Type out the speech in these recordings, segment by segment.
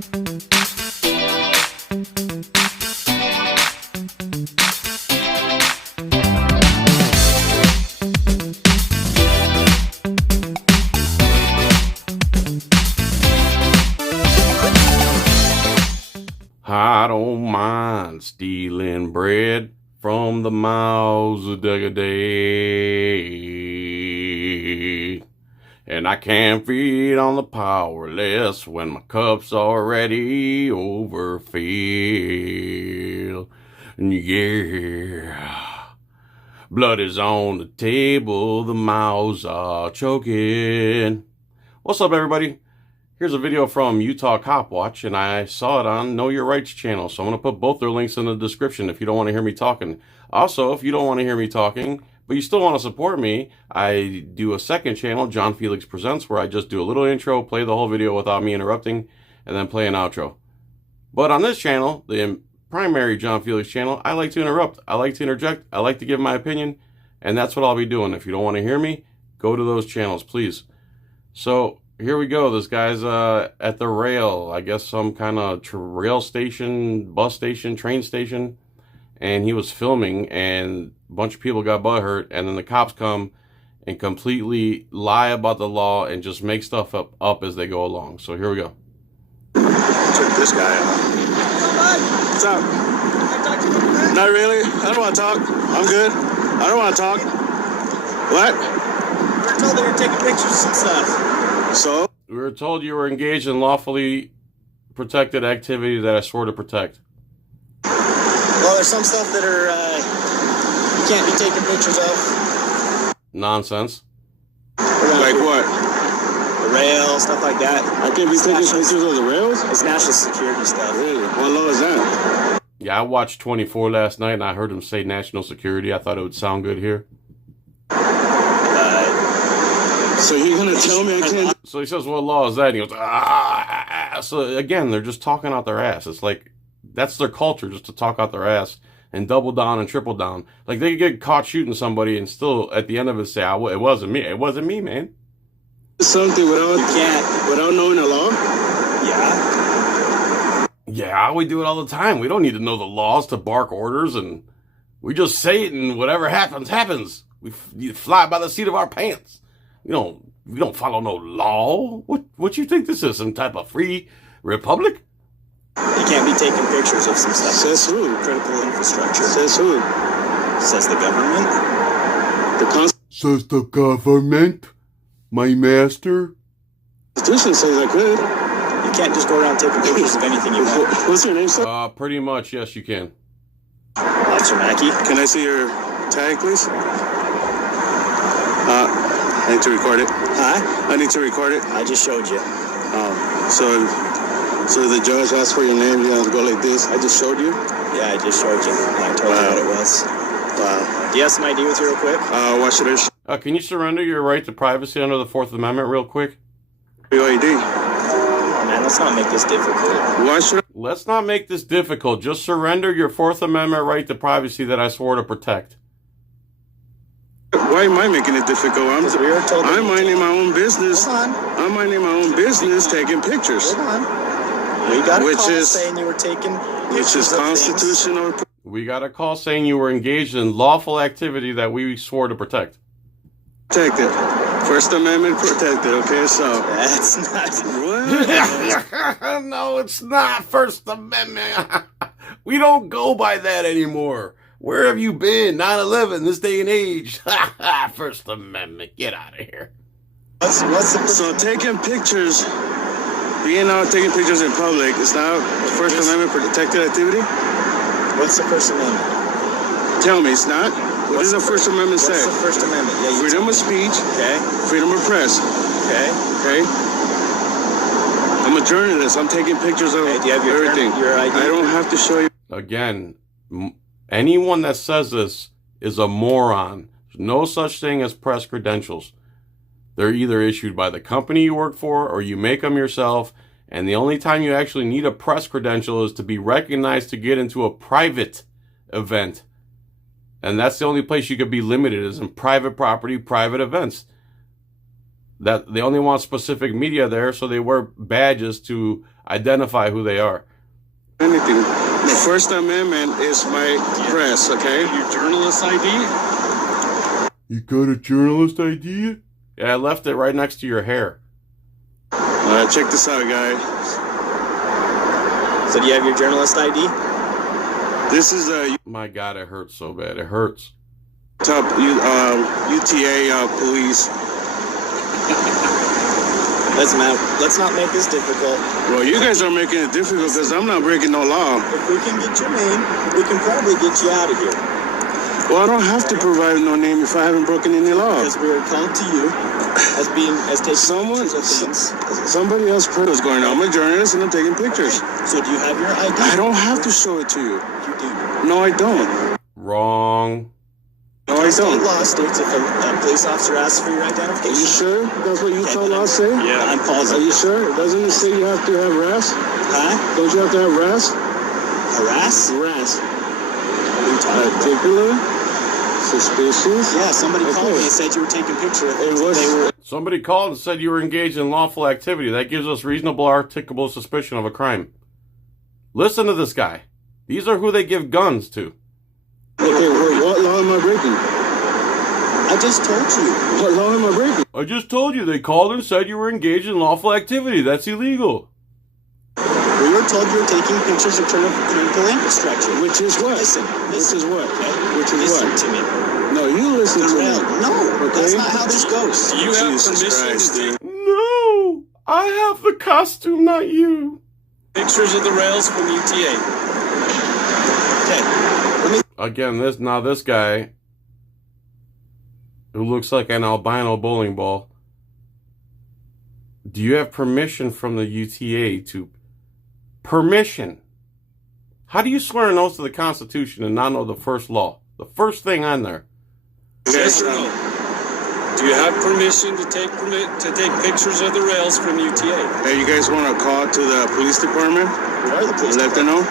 I don't mind stealing bread from the mouths of day, and I can't feed on the powerless when my cup's already overfilled. Yeah, blood is on the table, the mouths are choking. What's up, everybody? Here's a video from Utah Cop Watch, and I saw it on Know Your Rights channel, so I'm going to put both their links in the description if you don't want to hear me talking. Also, if you don't want to hear me talking, but you still want to support me, I do a second channel, John Felix Presents, where I just do a little intro, play the whole video without me interrupting, and then play an outro. But on this channel, the primary John Felix channel, I like to interrupt, I like to interject, I like to give my opinion, and that's what I'll be doing. If you don't want to hear me, go to those channels, please. So here we go. This guy's at the rail, I guess some kind of rail station, bus station, train station, and he was filming, and a bunch of people got butthurt, and then the cops come and completely lie about the law and just make stuff up as they go along. So here we go. Check this guy out. What's up? Not really. I don't want to talk. I'm good. I don't want to talk. What? We were told they were taking pictures of some stuff. So? We were told you were engaged in lawfully protected activity that I swore to protect. Well, there's some stuff that are, you can't be taking pictures of. Nonsense. Like what? The rail, stuff like that. I can't be taking pictures of the rails? It's national security stuff. Really? What law is that? Yeah, I watched 24 last night, and I heard him say national security. I thought it would sound good here. So you're going to tell me I can't... So he says, what law is that? And he goes, ah. So again, they're just talking out their ass. It's like, that's their culture, just to talk out their ass and double down and triple down. Like, they get caught shooting somebody and still, at the end of it, say, it wasn't me. It wasn't me, man. Something without knowing the law? Yeah. Yeah, we do it all the time. We don't need to know the laws to bark orders, and we just say it, and whatever happens, happens. You fly by the seat of our pants. We don't follow no law. What you think this is, some type of free republic? You can't be taking pictures of some stuff. Says who? Critical infrastructure. Says who? Says the government. Says the government? My master? Constitution says I could. You can't just go around taking pictures of anything you want. What's your name, sir? Pretty much, yes, you can. Officer Mackey. Can I see your tag, please? I need to record it. Huh? I need to record it. I just showed you. So the judge asked for your name, you have to go like this. I just showed you? Yeah, I just showed you. And I told you what it was. Wow. Do you have some ID with you real quick? Why should I Can you surrender your right to privacy under the 4th Amendment real quick? your ID? Come on, man, let's not make this difficult. Why should Let's not make this difficult. Just surrender your 4th Amendment right to privacy that I swore to protect. Why am I making it difficult? I'm minding my own business. Hold on. I'm minding my own business, taking pictures. Hold on. We got a call saying you were taking Which pictures is of constitutional. We got a call saying you were engaged in lawful activity that we swore to protect. Protected. First Amendment protected, okay? So. That's not. What? No, it's not First Amendment. We don't go by that anymore. Where have you been? 9/11, this day and age. First Amendment. Get out of here. What's the So taking pictures, being out taking pictures in public, is now First Amendment protected activity? What's the First Amendment? Tell me, it's not? What does the First Amendment say? What's the First Amendment? Yeah, Freedom of speech. Okay. Freedom of press. Okay. Okay? I'm a journalist. I'm taking pictures of Do you have your everything. Your ID? I don't have to show you. Again, anyone that says this is a moron. There's no such thing as press credentials. They're either issued by the company you work for or you make them yourself. And the only time you actually need a press credential is to be recognized to get into a private event. And that's the only place you could be limited is in private property, private events. That they only want specific media there, so they wear badges to identify who they are. Anything. The First Amendment is my press, okay? Your journalist ID? You got a journalist ID? Yeah, I left it right next to your hair. Check this out, guys. So do you have your journalist ID? This is a My God, it hurts so bad. It hurts. top UTA police. Let's not make this difficult. Well, you guys are making it difficult because I'm not breaking no law. If we can get your name, we can probably get you out of here. Well, I don't have to provide no name if I haven't broken any law. Because we are called to you as taking pictures of things. Somebody else put what's going on. I'm a journalist and I'm taking pictures. So do you have your ID? I don't have to show it to you. You do. No, I don't. Wrong. No, I State don't. law states if a police officer asks for your Are identification. you sure? That's what Utah laws say? Yeah, I'm pausing. Are you sure? Doesn't it say you have to have RAS? Huh? Don't you have to have RAS? Harass? RAS. What are you talking about? Particular, suspicious. Yeah, somebody called Okay. me and said you were taking pictures of It things was- that they were. Somebody called and said you were engaged in lawful activity. That gives us reasonable articulable suspicion of a crime. Listen to this guy. These are who they give guns to. Okay, what law am I breaking? I just told you. What law am I breaking? I just told you they called and said you were engaged in lawful activity. That's illegal. We were told you were taking pictures of critical infrastructure. Which is what? Listen. Which is what? Okay? Which is Listen what? to me. No, you listen to me. No, that's Okay? not how this goes. Do you have Jesus permission Christ, to take dude. No, I have the costume, not you. pictures of the rails from UTA? Okay. Again, this guy who looks like an albino bowling ball. Do you have permission from the UTA to permission? How do you swear an oath to the Constitution and not know the first law? The first thing on there. Yes or no? Do you have permission to take pictures of the rails from UTA? Hey, you guys want to call to the police department? We are the police. Let them know?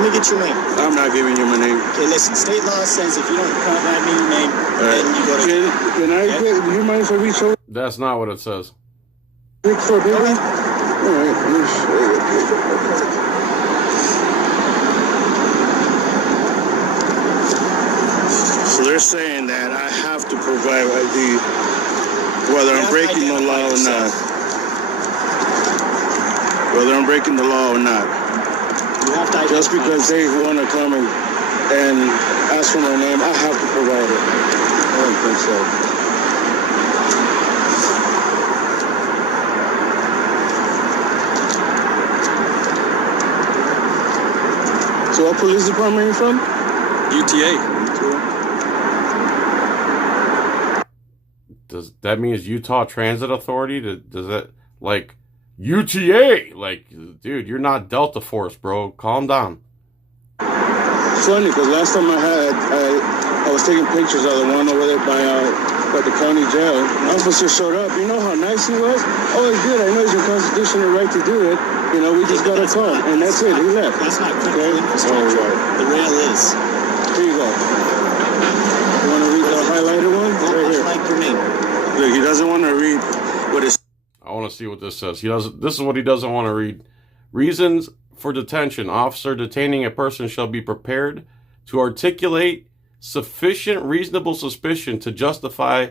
Let me get your name. I'm not giving you my name. Okay, listen. State law says if you don't provide me your name, then you go to. Can I get, do you mind if I reach over? That's not what it says. Reach for a paper? Okay. All right, let me show you. So they're saying that I have to provide ID whether I'm breaking the law or not. Whether I'm breaking the law or not. You have to Just identify because they want to come and ask for my name, I have to provide it. I don't think so. So what police department are you from? UTA. Does that means Utah Transit Authority? Does that, like, UTA? Like, dude, you're not Delta Force, bro. Calm down. It's funny because last time I was taking pictures of the one over there by the county jail. An officer showed up. You know how nice he was? Oh, it's good. I know it's your constitutional right to do it. You know, we just got a call, and that's it. He left. That's not critical infrastructure. The rail is. Here you go. You want to read the highlighted one? Right here. Like your name. Look, he doesn't want to read what it's. I want to see what this says. This is what he doesn't want to read. Reasons for detention. Officer detaining a person shall be prepared to articulate sufficient reasonable suspicion to justify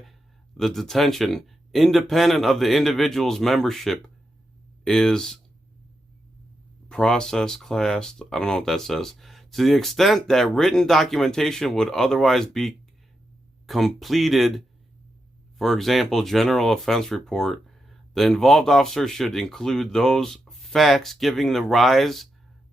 the detention, independent of the individual's membership, is process classed. I don't know what that says. To the extent that written documentation would otherwise be completed, for example, general offense report, the involved officer should include those facts giving the rise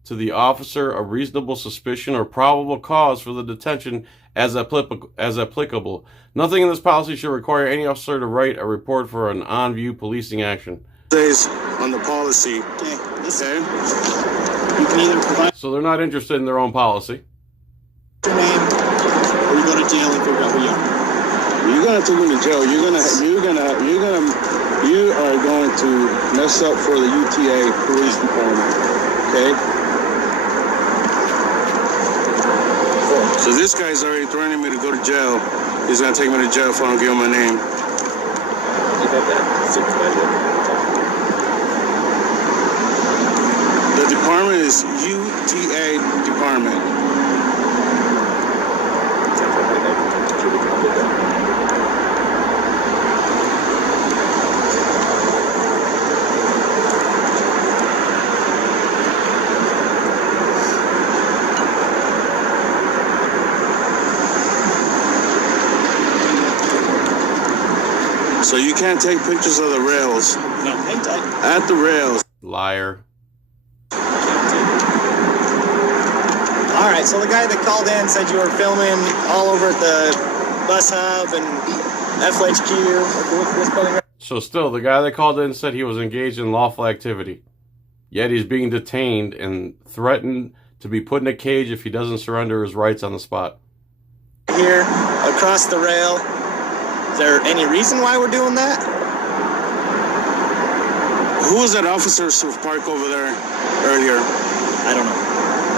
to the officer a reasonable suspicion or probable cause for the detention as applicable. Nothing in this policy should require any officer to write a report for an on-view policing action. Says on the policy. Okay, listen. Okay? You can either provide So they're not interested in their own policy. your name, or you go to jail and figure out who you are. You're gonna take me to jail. You are going to mess up for the UTA police department. Okay? So this guy's already threatening me to go to jail. He's gonna take me to jail if I don't give him my name. department is UTA department. So you can't take pictures of the rails. No. At the rails. Liar. All right, so the guy that called in said you were filming all over at the bus hub and FHQ. This building. So still, the guy that called in said he was engaged in lawful activity. Yet he's being detained and threatened to be put in a cage if he doesn't surrender his rights on the spot. Here, across the rail. Is there any reason why we're doing that? Who was that officer parked over there earlier? I don't know.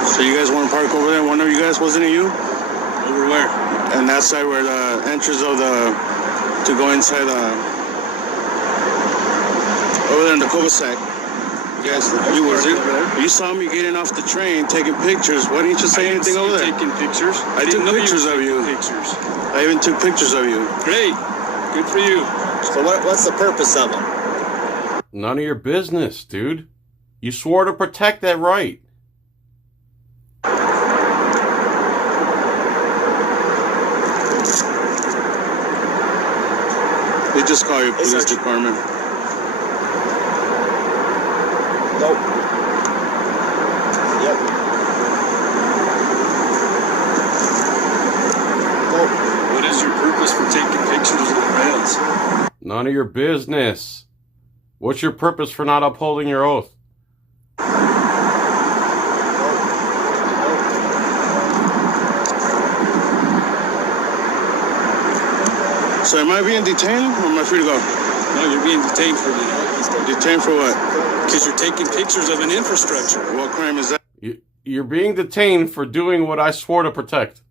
So you guys weren't parked over there? One of you guys, wasn't it you? Over where? And that side where the entrance of to go inside over there in the cul-de-sac. You guys, you saw me getting off the train, taking pictures. Why didn't you say anything over there? Taking pictures? I took pictures of you. Pictures. I even took pictures of you. Great. Good for you. So what's the purpose of them? None of your business, dude. You swore to protect that right. They just call your police department. Nope. Yep. Nope. What is your purpose for taking pictures of the rails? None of your business. What's your purpose for not upholding your oath? So am I being detained or am I free to go? No, you're being detained for that. Detained for what? Because you're taking pictures of an infrastructure. What crime is that? You're being detained for doing what I swore to protect.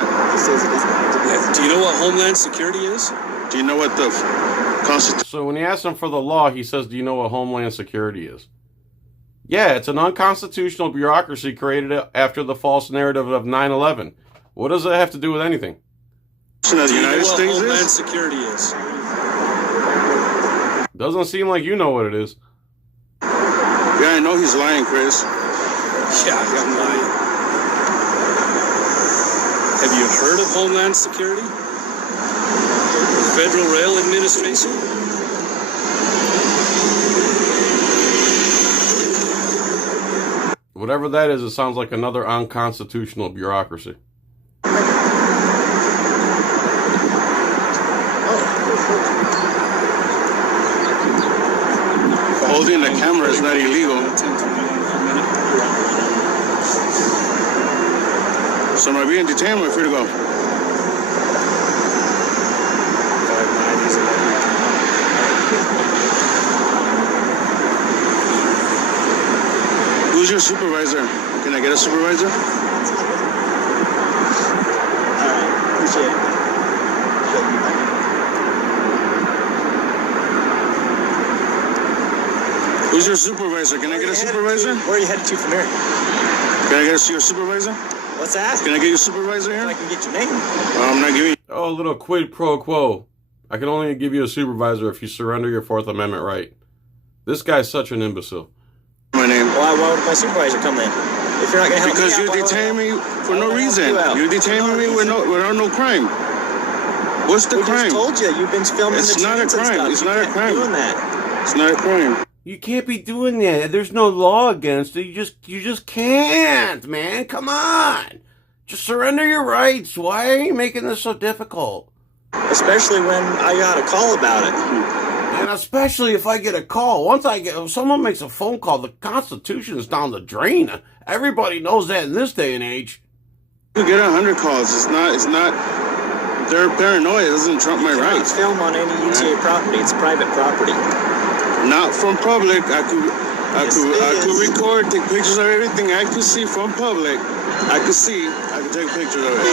Do you know what Homeland Security is? Do you know what the Constitution? So when he asks him for the law, he says, do you know what Homeland Security is? Yeah, it's an unconstitutional bureaucracy created after the false narrative of 9/11. What does it have to do with anything? Of the United States Homeland is? Security is? Doesn't seem like you know what it is. Yeah, I know he's lying, Chris. Yeah, I'm lying. Have you heard of Homeland Security? Federal Rail Administration? Whatever that is, it sounds like another unconstitutional bureaucracy. Holding the camera is not illegal. So am I being detained or am I free to go? Who's your supervisor? Can I get a supervisor? All right, appreciate it. Who's your supervisor? Can I get a supervisor? Where are you headed to from here? Can I get your supervisor? What's that? Can I get your supervisor here? I can get your name. I'm not giving you. Oh, a little quid pro quo. I can only give you a supervisor if you surrender your Fourth Amendment right. This guy's such an imbecile. My name. Why would my supervisor come in? If you're not going to help Because me you're out, detaining me for no help reason. you out? You're detaining me without no crime. What's the we crime? just told you, you've been filming It's the not a trains and crime. stuff. It's You not a can't be crime. doing that. It's not a crime. You can't be doing that. There's no law against it. You just can't, man. Come on. Just surrender your rights. Why are you making this so difficult? Especially when I got a call about it. And especially if I get a call. If someone makes a phone call, the Constitution is down the drain. Everybody knows that in this day and age. You get 100 calls. It's not. They're paranoid. It doesn't trump my rights. Film on any UTA property. It's private property. Not from public. I could record, take pictures of everything I could see from public. I could take pictures of it.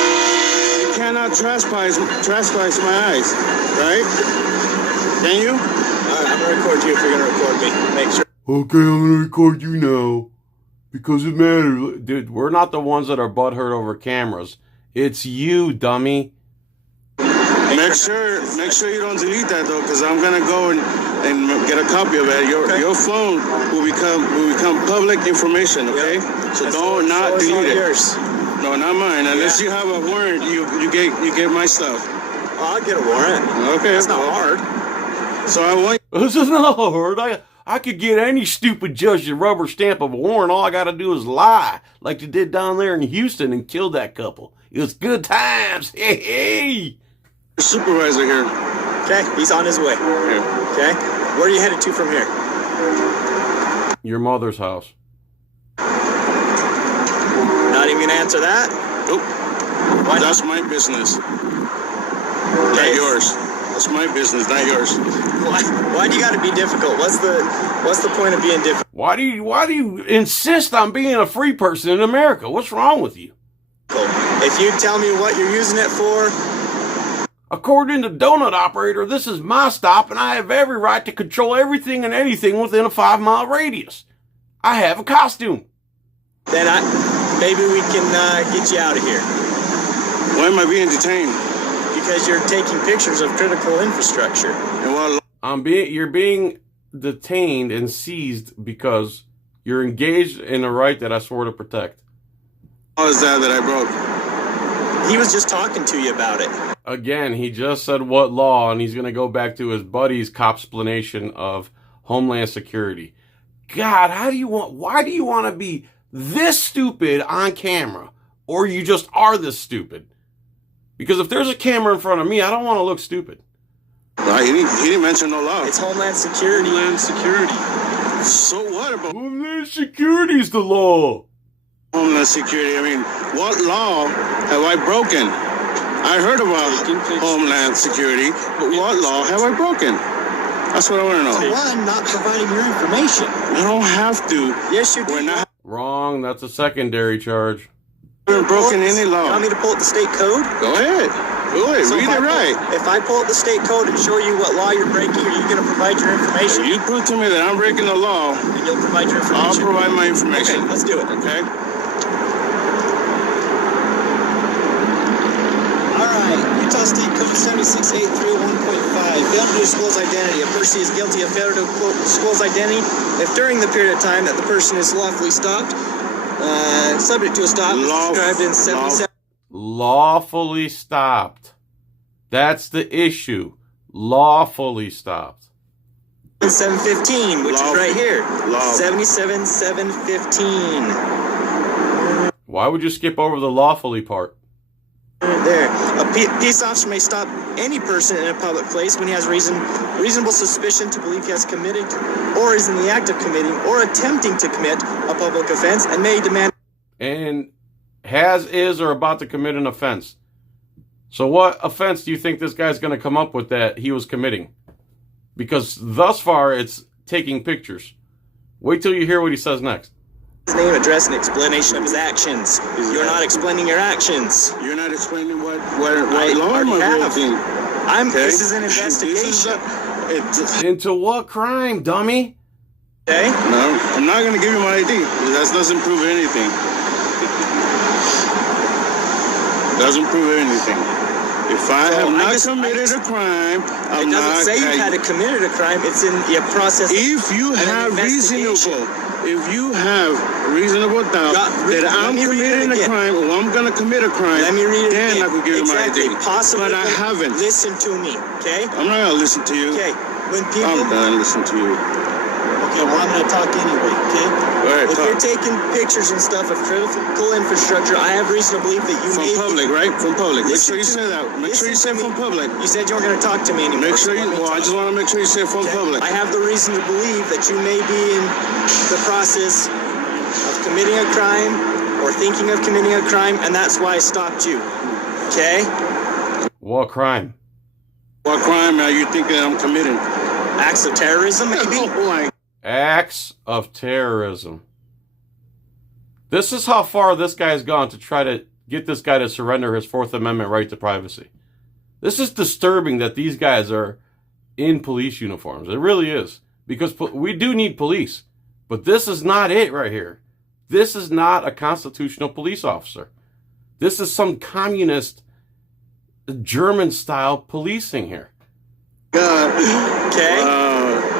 You cannot trespass my eyes, right? Can you? All right, I'm gonna record you if you're gonna record me. Make sure. Okay, I'm gonna record you now. Because it matters. Dude, we're not the ones that are butthurt over cameras. It's you, dummy. Make sure you don't delete that though, because I'm gonna go and get a copy of it. Your phone will become public information. Okay, so don't not delete it. Yours. No, not mine. Unless you have a warrant, you get my stuff. Well, I'll get a warrant. Okay, It's not hard. So I want. This is not hard. I could get any stupid judge to rubber stamp of a warrant. All I got to do is lie, like they did down there in Houston and killed that couple. It was good times. Hey. Supervisor here. Okay, he's on his way. Okay, where are you headed to from here? Your mother's house. Not even gonna answer that. Nope. Why not? That's my business. Okay. Not yours. That's my business, not yours. Why do you got to be difficult? What's the point of being difficult? Why do you insist on being a free person in America? What's wrong with you? If you tell me what you're using it for. According to Donut Operator, this is my stop and I have every right to control everything and anything within a 5-mile radius. I have a costume. Then maybe we can get you out of here. Why am I being detained? Because you're taking pictures of critical infrastructure. And what? You're being detained and seized because you're engaged in a right that I swore to protect. How is that I broke? He was just talking to you about it. Again, he just said what law, and he's going to go back to his buddy's copsplanation of Homeland Security. God, why do you want to be this stupid on camera? Or you just are this stupid? Because if there's a camera in front of me, I don't want to look stupid. No, he didn't mention no law. It's Homeland Security. Homeland Security. So what about Homeland Security is the law. Homeland Security? I mean, what law have I broken? I heard about Homeland Security, but what law have I broken? That's what I want to know. One, not providing your information. I don't have to. Yes, you do. We're not. Wrong, that's a secondary charge. I haven't broken any You law. want me to pull up the state code? Go ahead. So Read it right. If I pull up the state code and show you what law you're breaking, are you going to provide your If information? you prove to me that I'm breaking the law, And you'll provide your I'll information. provide my Okay, information. let's do it. Okay? All right, Utah State Code 76831.5. Failure to disclose identity. A person is guilty of failure to disclose identity if during the period of time that the person is lawfully stopped, subject to a stop, is described in 77. Lawfully stopped. That's the issue. Lawfully stopped. 715, which is right here. Law. 77,715. Why would you skip over the lawfully part? There. A peace officer may stop any person in a public place when he has reasonable suspicion to believe he has committed or is in the act of committing or attempting to commit a public offense and may demand. And has, is, or about to commit an offense. So what offense do you think this guy's going to come up with that he was committing? Because thus far, it's taking pictures. Wait till you hear what he says next. His name, address, and explanation of his actions. You're not explaining your actions. You're not explaining what I law am already I have. breaking. Okay? This is an investigation. Into what crime, dummy? Okay? No, I'm not going to give you my ID. That doesn't prove anything. Doesn't prove anything. If I have not committed a crime, I'm It not. doesn't say you had committed a crime. It's in the process. If you an have investigation. reasonable doubt that I'm let me read it committing a again. crime or I'm going to commit a crime, Let me read it then again. I could give Exactly. you my ID. Possibly. But I haven't. Listen to me, okay? I'm not going to listen to you. Okay. When people. I'm done listening to you. Okay, well, I'm going to talk anyway, okay? Go ahead, If talk. you're taking pictures and stuff of critical infrastructure, I have reason to believe that you From may public, right? From public. Make Listen sure you to say me. that. Make sure you say Listen to from public. You said you weren't going to talk to me anymore. Make sure so you. let me Well, I talk. just want to make sure you say from Okay? public. I have the reason to believe that you may be in the process of committing a crime or thinking of committing a crime, and that's why I stopped you. Okay? What crime? What crime are you thinking I'm committing? Acts of terrorism, maybe? Oh my. Acts of terrorism. This is how far this guy's gone to try to get this guy to surrender his Fourth Amendment right to privacy. This is disturbing that these guys are in police uniforms. It really is. Because we do need police. But this is not it right here. This is not a constitutional police officer. This is some communist German-style policing here. Okay?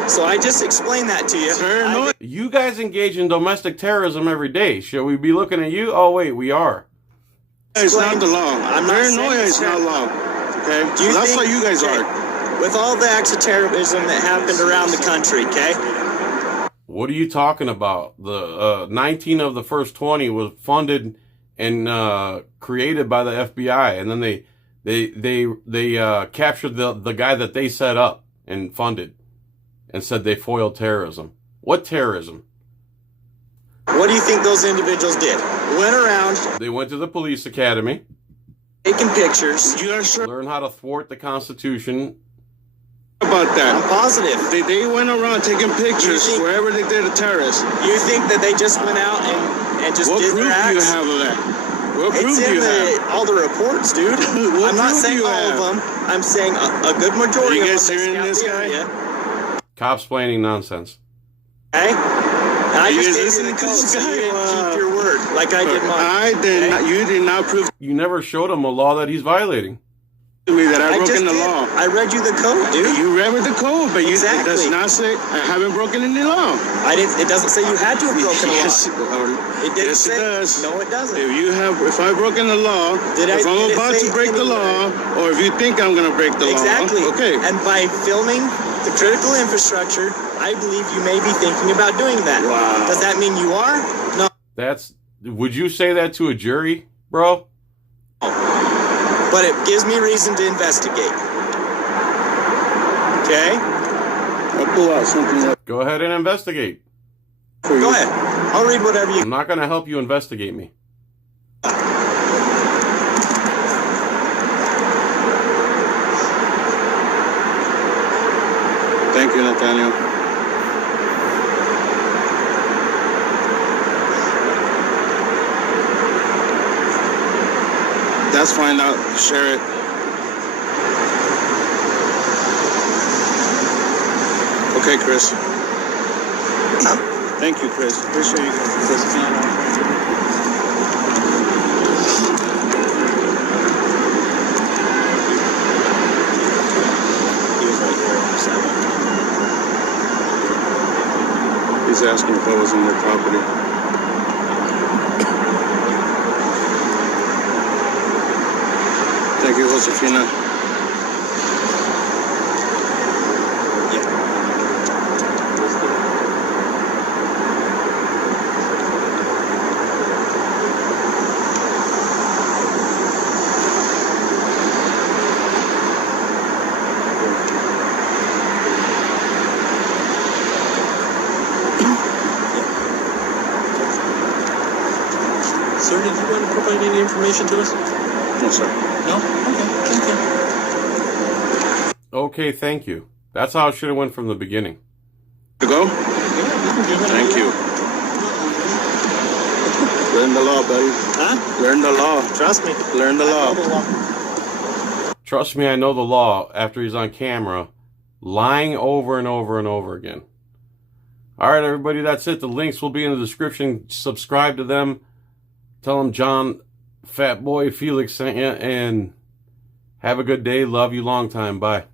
So I just explained that to you. You guys engage in domestic terrorism every day. Should we be looking at you? Oh, wait, we are. It's not the law. I'm not Paranoia is saying not law. Okay? That's how you guys are. With all the acts of terrorism that happened around the country, okay? What are you talking about? The 19 of the first 20 was funded and created by the FBI, and then they captured the guy that they set up and funded, and said they foiled terrorism. What terrorism? What do you think those individuals did? Went around. They went to the police academy, taking pictures. You are sure learn how to thwart the Constitution. about that? I'm positive. They went around taking pictures wherever they did a terrorist. You think that they just went out and just What did proof their do you acts? have of that? What proof It's do in you have? all the reports, dude. What I'm not proof do saying you all have? of them. I'm saying a good majority Are you of guys them. They hearing scout this the guy? area. Cops planning nonsense. Okay? And I You just guys gave you listening the to code, this so guy? you didn't Wow. keep your word like I did mine. I did Okay? not. You did not prove You never showed them a law that he's violating. to me that I've I just broken the did. law. I read you the code, dude. You read with the code, but it does Exactly. not say I haven't broken any law. I didn't. It doesn't say you had to have broken the Yes, law. It didn't yes, say. it does. No, it doesn't. If I've broken the law, Did if I- I'm did it about say to break the anywhere? law, or if you think I'm gonna break the Exactly. law, okay. And by filming the critical infrastructure, I believe you may be thinking about doing that. Wow. Does that mean you are? No. Would you say that to a jury, bro? But it gives me reason to investigate. Okay? I'll pull out something that Go ahead and investigate. for you. Go ahead. I'll read whatever you. I'm not going to help you investigate me. Thank you, Nathaniel. That's fine. I'll share it. Okay, Chris. Thank you, Chris. Appreciate you guys. He was right here on the side. He's asking if I was on their property. Thank you, Josefina. Sir, did you want to provide any information to us? No, sir. No? Okay. Thank you. Okay, thank you. That's how it should have went from the beginning. To go? Yeah, you can do whatever Thank you. Learn the law, buddy. Huh? Learn the law. Trust me. Learn the I know law. the law. Trust me, I know the law after he's on camera, lying over and over and over again. All right, everybody, that's it. The links will be in the description. Subscribe to them. Tell them John, Fat Boy Felix sent you, and have a good day. Love you long time. Bye.